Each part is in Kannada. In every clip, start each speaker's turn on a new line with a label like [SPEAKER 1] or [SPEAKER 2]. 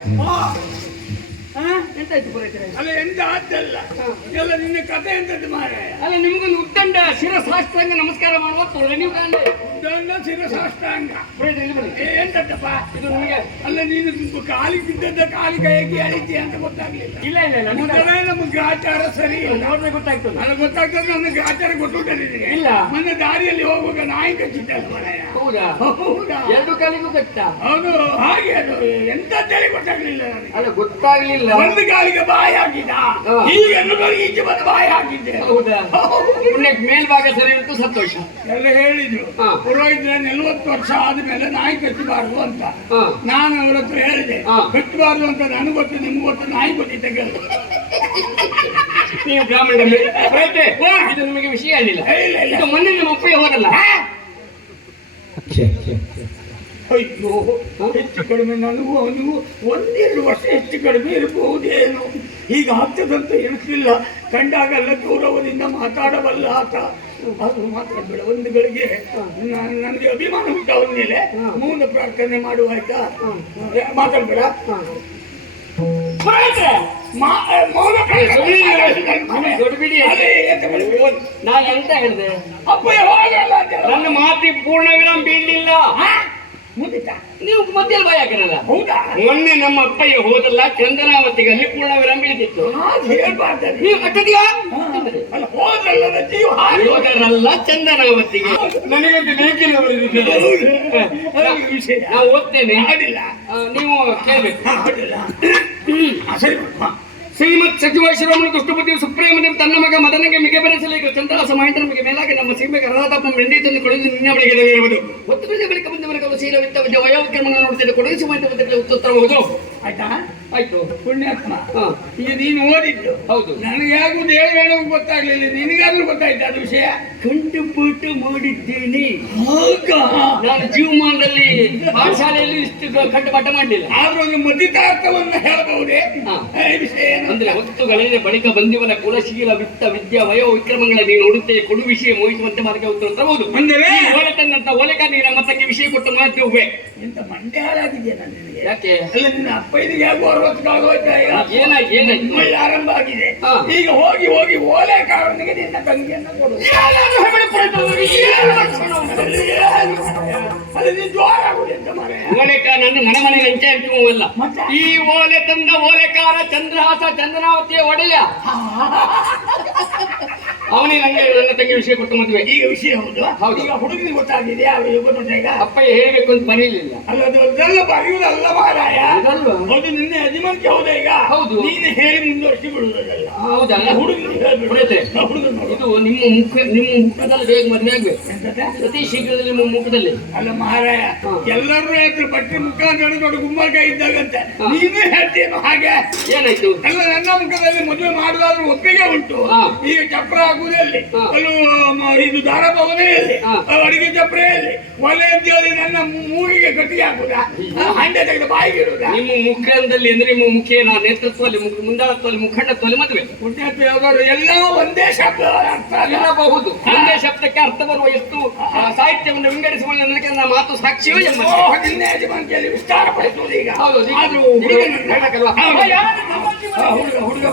[SPEAKER 1] ಹಾ ಎಂತಾಯ್ತು ಪುರೋಹಿತರೆ?
[SPEAKER 2] ಅಲ್ಲ ಎಂತ ಆದ್ದಲ್ಲ ಎಲ್ಲ ನಿನ್ನ ಕಥೆ ಎಂತದ್ದು ಮಾರಾಯ?
[SPEAKER 1] ಅಲ್ಲ ನಿಮಗೊಂದು ಉದ್ದಂಡ ಶಿರಸಾಷ್ಟಾಂಗ ನಮಸ್ಕಾರ ಮಾಡುವ ತೊಳೆ ನೀವು ಕಾಣೆ
[SPEAKER 2] ದೊಡ್ಡ ಶಿರಸಾಷ್ಟಾಂಗ.
[SPEAKER 1] ಪುರೋಹಿತರೆ
[SPEAKER 2] ಎಂತದ್ದಪ್ಪ?
[SPEAKER 1] ಇದು ನಿಮಗೆ
[SPEAKER 2] ಅಲ್ಲ ನೀನು ತುಂಬ ಕಾಲಿಗೆ ಬಿದ್ದದ್ದ ಕಾಲಿ ಕೈಗೆ ಅಳಿತಿ ಅಂತ ಗೊತ್ತಾಗ್ಲಿಲ್ಲ.
[SPEAKER 1] ಇಲ್ಲ ಇಲ್ಲ ಇಲ್ಲ
[SPEAKER 2] ಮೊದಲೇ ನಮ್ಮ ಗ್ರಾಚಾರ ಸರಿ ಇಲ್ಲ.
[SPEAKER 1] ಗೊತ್ತಾಗ್ತದೆ.
[SPEAKER 2] ನನಗೆ ಗೊತ್ತಾಗ್ತದೆ ನನ್ನ ಗ್ರಾಚಾರ ಗೊತ್ತುಂಟ ನಿನಗೆ?
[SPEAKER 1] ಇಲ್ಲ.
[SPEAKER 2] ಮೊನ್ನೆ ದಾರಿಯಲ್ಲಿ ಹೋಗುವಾಗ ನಾಯಿ ಕಚ್ಚಿದ್ದಲ್ಲ ಮಾರಾಯ?
[SPEAKER 1] ಹೌದಾ?
[SPEAKER 2] ಹೌದಾ?
[SPEAKER 1] ಎರಡು ಕಾಲಿಗೂ ಕಟ್ಟ
[SPEAKER 2] ಹೌದು ಹಾಗೆ ಅದು. ಎಂತದ್ದೇಳಿ ಗೊತ್ತಾಗ್ಲಿಲ್ಲ ನನಗೆ.
[SPEAKER 1] ಅಲ್ಲ ಗೊತ್ತಾಗ್ಲಿಲ್ಲ.
[SPEAKER 2] ಒಂದು ಕಾಲಿಗೆ ಬಾಯಿ ಹಾಕಿದ. ಈಗ ಈಚೆ ಬಂದು ಬಾಯಿ ಹಾಕಿದ್ದೆ.
[SPEAKER 1] ಹೌದಾ? ಪುಣ್ಯಕ್ಕೆ ಮೇಲ್ಭಾಗ ಸರಿ ಉಂಟು ಸಂತೋಷ.
[SPEAKER 2] ಎಲ್ಲ ಹೇಳಿದ್ರು. ಪುರೋಹಿತ ನಲ್ವತ್ತು ವರ್ಷ ಆದ್ಮೇಲೆ ನಾಯಿ ಕಚ್ಚಬಾರ್ದು ಅಂತ. ನಾನು ಅವ್ರ ಹತ್ರ ಹೇಳಿದೆ. ಕಚ್ಚಬಾರ್ದು ಅಂತ ನನಗೆ ಗೊತ್ತು ನಿಮ್ಗೆ ಗೊತ್ತು ನಾಯಿ ಗೊತ್ತಿದ್ದ ಕೇಳಿದೆ
[SPEAKER 1] ನೀವು ಬ್ರಾಹ್ಮಣ ಇದು ನಿಮಗೆ ವಿಷಯ ಹೇಳಿಲ್ಲ.
[SPEAKER 2] ಇಲ್ಲ ಇಲ್ಲ.
[SPEAKER 1] ಇದು ಮೊನ್ನೆ ನಮ್ಮ ಅಪ್ಪಯ್ಯ ಹೋದಲ್ಲ?
[SPEAKER 2] ಅಯ್ಯೋ ಹೆಚ್ಚು ಕಡಿಮೆ ನನಗೂ ಅವನಿಗೂ ಒಂದೆರಡು ವರ್ಷ ಹೆಚ್ಚು ಕಡಿಮೆ ಇರಬಹುದೇನು. ಈಗ ಹತ್ತದಂತ ಎಣಿಸಲಿಲ್ಲ ಕಂಡಾಗಲ್ಲ ಗೌರವದಿಂದ ಮಾತಾಡಬಲ್ಲ ಆತ. ಅದು ಮಾತಾಡಬೇಡ ಒಂದು ಗಳಿಗೆ ನಾನು ನನಗೆ ಅಭಿಮಾನ ಉಂಟು ಅವನ ಮೇಲೆ. ಮೌನ ಪ್ರಾರ್ಥನೆ ಮಾಡುವ ಆಯ್ತಾ? ಮಾತಾಡಬೇಡ. ಮೌನ?
[SPEAKER 1] ನಾನು ಎಂತ ಹೇಳಿದೆ?
[SPEAKER 2] ಹೋಗಲ್ಲ
[SPEAKER 1] ನನ್ನ ಮಾತಿ ಪೂರ್ಣ ವಿರಾಮ ಬೀಳಲಿಲ್ಲ? ನೀವು ಮತ್ತೆ ಭಯ ಹಾಕಿರಲ್ಲ?
[SPEAKER 2] ಹೌದಾ?
[SPEAKER 1] ಮೊನ್ನೆ ನಮ್ಮ ಅಪ್ಪಯ್ಯ ಹೋದಲ್ಲ ಚಂದನಾವತಿಗೆ ಅಲ್ಲಿ ಪೂರ್ಣ ವಿರಾಮ ಬೀಳ್ತಿತ್ತು
[SPEAKER 2] ಹೇಳ್ಬಾರ್ದು
[SPEAKER 1] ನೀವು ಕಟ್ಟದಿಯಾ ಯೋಗರಲ್ಲ ಚಂದನಾವತಿಗೆ. ನನಗಂತೂ ಬೇಕಿಲ್ಲ
[SPEAKER 2] ವಿಷಯ.
[SPEAKER 1] ನಾವು ಓದ್ತೇನೆ. ಅಡ್ಡಿಲ್ಲ ನೀವು ಕೇಳಬೇಕು.
[SPEAKER 2] ಮಾಡಿಲ್ಲ ಹಾ, ಸರಿ.
[SPEAKER 1] ಶ್ರೀಮತ್ ಸಚಿವ ಶಿರೋಮಣಿ ದುಷ್ಟಪತಿ ಸುಪ್ರೀಮದೇವ್ ತನ್ನ ಮಗ ಮದನಿಗೆ ಮಿಗೆ ಬೆರೆಸಲಿ ಚಂದ್ರಾಸ ಮಹೇಂದ್ರ ಮಿಗೆ ಮೇಲಾಗಿ ನಮ್ಮ ಸೀಮೆಗೆ ಅರ್ಹತಾಪ ತಂದು ಕೊಡಲು ನಿನ್ನ ಬಳಿಗೆ ಇರುವುದು ಬಿಡಿದ ಬಳಿಕ ಬಂದವರಿಗೆ ಸೀಲವಿತ್ತ ವಯೋಕ್ರಮ ನೋಡುತ್ತಿದ್ದು ಕೊಡುಗಿಸಿ ಮಾಹಿತಿ ಉತ್ತರಬಹುದು
[SPEAKER 2] ಆಯ್ತಾ?
[SPEAKER 1] ಆಯ್ತು
[SPEAKER 2] ಪುಣ್ಯಾತ್ಮ.
[SPEAKER 1] ಹಾ.
[SPEAKER 2] ಈಗ ನೀನು ಓದಿದ್ದು.
[SPEAKER 1] ಹೌದು.
[SPEAKER 2] ನನಗೆ ಯಾವುದು ಹೇಳಬೇಡ ಗೊತ್ತಾಗ್ಲಿಲ್ಲ. ನಿನಗಾದ್ರೂ ಗೊತ್ತಾಯ್ತು ಅದು ವಿಷಯ?
[SPEAKER 1] ಕಂಡುಪಟ್ಟು ಮಾಡಿದ್ದೇನೆ.
[SPEAKER 2] ಮಾಡಿದ್ದೀನಿ
[SPEAKER 1] ನಾನು ಜೀವಮಾನದಲ್ಲಿ ಪಾಠಶಾಲೆಯಲ್ಲಿ ಇಷ್ಟು ಕಂಡು ಪಾಠ ಮಾಡಲಿಲ್ಲ.
[SPEAKER 2] ಆದ್ರೂ ಒಂದು ಮತಿತಾರ್ಥವನ್ನ ಹೇಳಬಹುದೇ? ವಿಷಯ?
[SPEAKER 1] ಅಂದ್ರೆ ಹೊತ್ತುಗಳೇ ಬಳಿಕ ಬಂದಿವನ ಕುಲಶೀಲ ವಿತ್ತ ವಿದ್ಯಾ ವಯೋ ವಿಕ್ರಮಗಳ ನೀನು ನೋಡುತ್ತೆ. ಕೊಡು ವಿಷಯ ಮೋಹಿಸುವಂತೆ ಮಾರ್ಗ ಉತ್ತರ ತರಬಹುದು
[SPEAKER 2] ಅಂದರೆ?
[SPEAKER 1] ಓಲೆತನ್ನಂತ ಓಲೆಕಾರನಿಗೆ ನಮ್ಮ ಮತಕ್ಕೆ ವಿಷಯ ಕೊಟ್ಟು ಮಾಧ್ಯವೆ
[SPEAKER 2] ಎಂತ ಮಂಡ್ಯ ಹಾಳಾಗಿದೆಯಲ್ಲ ನಿನಗೆ?
[SPEAKER 1] ಯಾಕೆ?
[SPEAKER 2] ಅಲ್ಲ ನಿನ್ನ ಅಪ್ಪ ಇದು ಯಾಕೋ ಅರವತ್ತು ಕಾಗೋಯ್ತಾ ಈಗ
[SPEAKER 1] ಏನಾಯ್ತು ಏನಾಯ್ತು?
[SPEAKER 2] ಮಳೆ ಆರಂಭ ಆಗಿದೆ. ಈಗ ಹೋಗಿ ಹೋಗಿ ಓಲೆ ಕಾರಣಿಗೆ ನಿನ್ನ ತಂಗಿಯನ್ನು ಕೊಡು. ಅಲ್ಲಿ ನೀನು ಜೋರಾಗುದು ಎಂತ ಮಾರೆ
[SPEAKER 1] ಓಲೆಕಾರನನ್ನು ಮನೆ ಮನೆಗೆ ಹಂಚುವಲ್ಲ
[SPEAKER 2] ಮತ್ತೆ?
[SPEAKER 1] ಈ ಓಲೆ ತಂದ ಓಲೆಕಾರ ಚಂದ್ರಹಾಸ ಚಂದ್ರಾವತಿಯ ಒಡೆಯ. ಅವನೇ ನನಗೆ ನನ್ನ ತಂಗಿ ವಿಷಯ ಕೊಟ್ಟು ಮದುವೆ.
[SPEAKER 2] ಈಗ ವಿಷಯ ಹೌದು.
[SPEAKER 1] ಹೌದು.
[SPEAKER 2] ಈಗ ಹುಡುಗನಿಗೆ ಗೊತ್ತಾಗಿದೆ ಯಾವ ಗೊತ್ತುಂಟ ಈಗ
[SPEAKER 1] ಅಪ್ಪ ಹೇಳಬೇಕು ಅಂತ ಬರೀಲಿಲ್ಲ.
[SPEAKER 2] ಅಲ್ಲ ಅದು ಅದೆಲ್ಲ ಬರೆಯುವುದಲ್ಲ ಮಾರಾಯ
[SPEAKER 1] ಇದಲ್ವಾ?
[SPEAKER 2] ಹೌದು ನಿನ್ನೆ ಯಜಮಾನಿಕೆ ಹೌದಾ ಈಗ?
[SPEAKER 1] ಹೌದು.
[SPEAKER 2] ನೀನು ಹೇಳಿ ಮುಂದುವರಿಸಿ ಬಿಡುವುದಲ್ಲ
[SPEAKER 1] ಹೌದಲ್ಲ.
[SPEAKER 2] ಹುಡುಗನಿಗೆ ಹೇಳ್ಬಿಡು.
[SPEAKER 1] ಬಿಡುತ್ತೆ
[SPEAKER 2] ನಾ ಹುಡುಗನ
[SPEAKER 1] ಇದು ನಿಮ್ಮ ಮುಖ ನಿಮ್ಮ ಮುಖದಲ್ಲಿ ಬೇಗ ಮದುವೆ ಆಗ್ಬೇಕು.
[SPEAKER 2] ಪ್ರತಿ
[SPEAKER 1] ಅತಿ ಶೀಘ್ರದಲ್ಲಿ ನಿಮ್ಮ ಮುಖದಲ್ಲಿ.
[SPEAKER 2] ಅಲ್ಲ ಮಾರಾಯ ಎಲ್ಲರೂ ಹೇಳ್ತಾರೆ ಬಟ್ಟೆ ಮುಖ ನೋಡಿ ದೊಡ್ಡ ಗುಮ್ಮಕಾಯಿ ಇದ್ದಾಗಂತೆ. ನೀನೇ ಹೇಳ್ತೀನೋ ಹಾಗೆ?
[SPEAKER 1] ಏನಾಯ್ತು?
[SPEAKER 2] ಎಲ್ಲ ನನ್ನ ಮುಖದಲ್ಲಿ ಮದುವೆ ಮಾಡುವುದಾದ್ರೂ ಒಪ್ಪಿಗೆ ಉಂಟು. ಈಗ ಚಪ್ರ ಮ- ಇದು ದಾರಭವನೆಯಲ್ಲಿ. ಅಡಿಗೆ ಚಪ್ರೆಯಲ್ಲಿ ಒಲೆ ಎದ್ದೇಳಿ ನನ್ನ ಮೂಗಿಗೆ ಗಟ್ಟಿ ಹಾಕುದ ಹಂಡೆ ತೆಗೆದು ಬಾಯಿಗೆ ಇಡುದ
[SPEAKER 1] ನಿಮ್ಮ ಮುಖದಲ್ಲಿ ಅಂದ್ರೆ ನಿಮ್ಮ ಮುಖೇನ ನೇತೃತ್ವದಲ್ಲಿ ಮುಂದಾಳತ್ವದಲ್ಲಿ ಮುಖಂಡತ್ವದಲ್ಲಿ ಮದುವೆ.
[SPEAKER 2] ಪುಣ್ಯಾತ್ಮ ಎಲ್ಲವೂ ಎಲ್ಲ ಒಂದೇ ಶಬ್ದ ಅರ್ಥ ಅಲ್ಲ.
[SPEAKER 1] ಒಂದೇ ಶಬ್ದಕ್ಕೆ ಅರ್ಥ ಬರುವ ಎಷ್ಟು ಸಾಹಿತ್ಯವನ್ನು ವಿಂಗಡಿಸಿಕೊಂಡು ನನಗೆ ನನ್ನ ಮಾತು ಸಾಕ್ಷಿಯೋ
[SPEAKER 2] ನಿನ್ನೆ ಯಜಮಾನಿಕೆಯಲ್ಲಿ ವಿಸ್ತಾರ ಪಡಿಸುವುದು ಈಗ.
[SPEAKER 1] ಹೌದು
[SPEAKER 2] ಆದ್ರೂ ಹುಡುಗ ಹುಡುಗ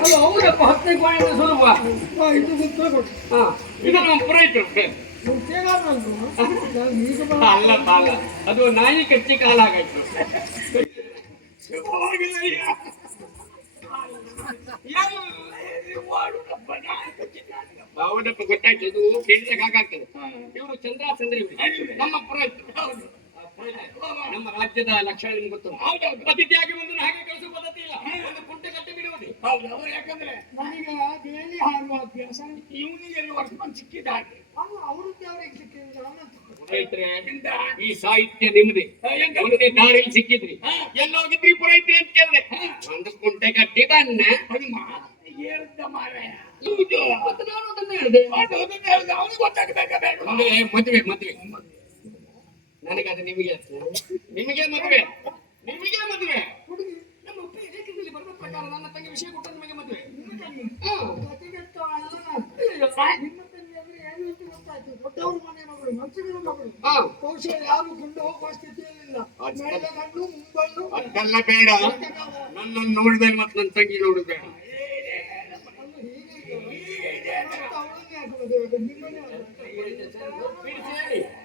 [SPEAKER 1] ಅಲ್ಲ, ಹಾ ಇದು ನಮ್ಮ ಅಲ್ಲ ಅದು ನಾಯಿ ಕಚ್ಚಿ
[SPEAKER 2] ಇದು ಕಚ್ಚಿದ್ದಾನೆ.
[SPEAKER 1] ಹೌದಪ್ಪ ಗೊತ್ತಾಯ್ತು ಅದು ಕೇಳಿದಾಗ ಹಾಗಾಗ್ತದೆ ಇವರು ಚಂದ್ರಾಸಂದ್ರ ನಮ್ಮ ಪುರೋಹಿತರು ಆ, ಪುರೋಹಿತರು. ನಮ್ಮ ರಾಜ್ಯದ ಲಕ್ಷಣ ನಿಮ್ಗೆ ಗೊತ್ತು. ಅತಿಥಿಯಾಗಿ ಬಂದು ಹಾಗೆ ಕಳಿಸುವ ಪದ್ಧತಿ ಇಲ್ಲ. ಒಂದು ಕುಂಟೆ ಕಟ್ಟಿ ಬಿಡುವುದು.
[SPEAKER 2] ಹೌದು ಅವ್ರು ಯಾಕಂದ್ರೆ ನನಗ ಬೇಲಿ ಹಾರುವ ಅಭ್ಯಾಸ. ಇವನಿಗೆ ವರ್ಷ ಸಿಕ್ಕಿದ ಹಾಗೆ. ಇಂದ
[SPEAKER 1] ಈ ಸಾಹಿತ್ಯ
[SPEAKER 2] ನಿಮ್ದೆ?
[SPEAKER 1] ಒಂದೇ ದಾರಿಯಲ್ಲಿ ಸಿಕ್ಕಿದ್ರಿ.
[SPEAKER 2] ಎಲ್ಲ
[SPEAKER 1] ಎಲ್ಲೋಗಿದ್ರಿ ಪುರೈತ್ರಿ ಅಂತ ಕೇಳಿದೆ. ಒಂದು ಕುಂಟೆ ಕಟ್ಟಿ ಬನ್ನ
[SPEAKER 2] ಅದು ಮಾರಾಯ
[SPEAKER 1] ನಾನು ಅದನ್ನ ಹೇಳಿದೆ.
[SPEAKER 2] ಅವ್ನಿಗೆ
[SPEAKER 1] ಮದುವೆ ಮದುವೆ. ನನಗದು ನಿಮಗೆ ನಿಮಗೆ ಮದುವೆ. ನಿಮಗೆ ಮದುವೆ. ನಮ್ಮ ಅಪ್ಪ ಪ್ರಕಾರ ನನ್ನ ತಂಗಿ ವಿಷಯ ಕೊಟ್ಟ ನಿಮಗೆ ಮದುವೆ.
[SPEAKER 3] ಮನೆ ಮಗಳು ಮಂತ್ರಿಗಳ ಮಗಳು.
[SPEAKER 1] ಹಾ.
[SPEAKER 3] ಬಹುಶಃ ಯಾರು ಕೊಂಡು ಹೋಗುವ ಸ್ಥಿತಿಯಲ್ಲಿಲ್ಲ. ಮೇಲೆ ಗಂಡು
[SPEAKER 1] ಅದೆಲ್ಲ ಬೇಡ. ನನ್ನನ್ನು ನೋಡಿದೆ ಮತ್ತೆ ನನ್ನ ತಂಗಿ ನೋಡಿದೆ
[SPEAKER 2] ಹಾಗೇನೆ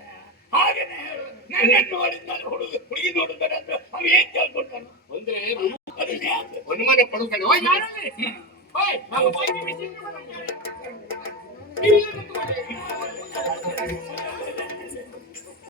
[SPEAKER 2] ಹೇಳು. ನನ್ನನ್ನು ನೋಡಿದ್ಮೇಲೆ ಹುಡುಗ